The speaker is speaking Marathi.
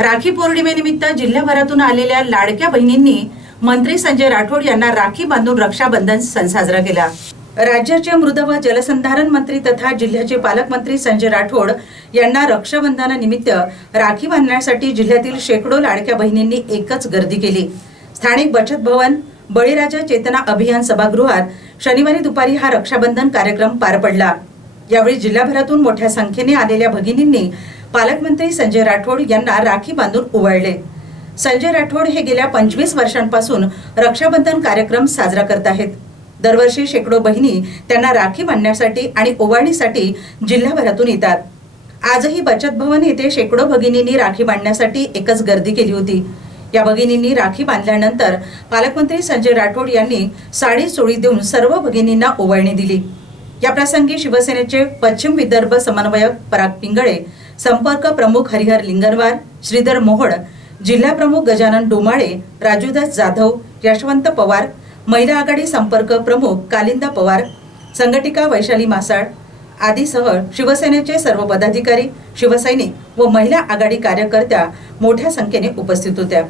राखी पौर्णिमेनिमित्त जिल्ह्याभरातून आलेल्या लाडक्या बहिणींनी मंत्री संजय राठोड यांना राखी बांधून रक्षाबंधन सण साजरा केला. राज्याचे मृद व जलसंधारण मंत्री तथा जिल्ह्याचे पालकमंत्री संजय राठोड यांना रक्षाबंधनानिमित्त राखी बांधण्यासाठी जिल्ह्यातील शेकडो लाडक्या बहिणींनी एकच गर्दी केली. स्थानिक बचत भवन बळीराजा चेतना अभियान सभागृहात शनिवारी दुपारी हा रक्षाबंधन कार्यक्रम पार पडला. यावेळी जिल्हाभरातून मोठ्या संख्येने आलेल्या भगिनींनी पालकमंत्री संजय राठोड यांना राखी बांधून उवाळले. संजय राठोड हे गेल्या पंचवीस वर्षांपासून रक्षाबंधन कार्यक्रम साजरा करत आहेत. दरवर्षी शेकडो बहिणी त्यांना राखी बांधण्यासाठी आणि ओवाळणीसाठी जिल्हाभरातून येतात. आजही बचत भवन येथे शेकडो भगिनींनी राखी बांधण्यासाठी एकच गर्दी केली होती. या भगिनींनी राखी बांधल्यानंतर पालकमंत्री संजय राठोड यांनी साडी चोळी देऊन सर्व भगिनींना ओवाळणी दिली. या प्रसंगी शिवसेनेचे पश्चिम विदर्भ समन्वयक पराग पिंगळे संपर्क प्रमुख हरिहर लिंगनवार श्रीधर मोहोळ जिल्हा प्रमुख गजानन डोमाळे राजूदास जाधव यशवंत पवार महिला आघाडी संपर्क प्रमुख कालिंदा पवार संघटिका वैशाली मासाळ आदीसह शिवसेनेचे सर्व पदाधिकारी शिवसैनिक व महिला आघाडी कार्यकर्त्या मोठ्या संख्येने उपस्थित होत्या.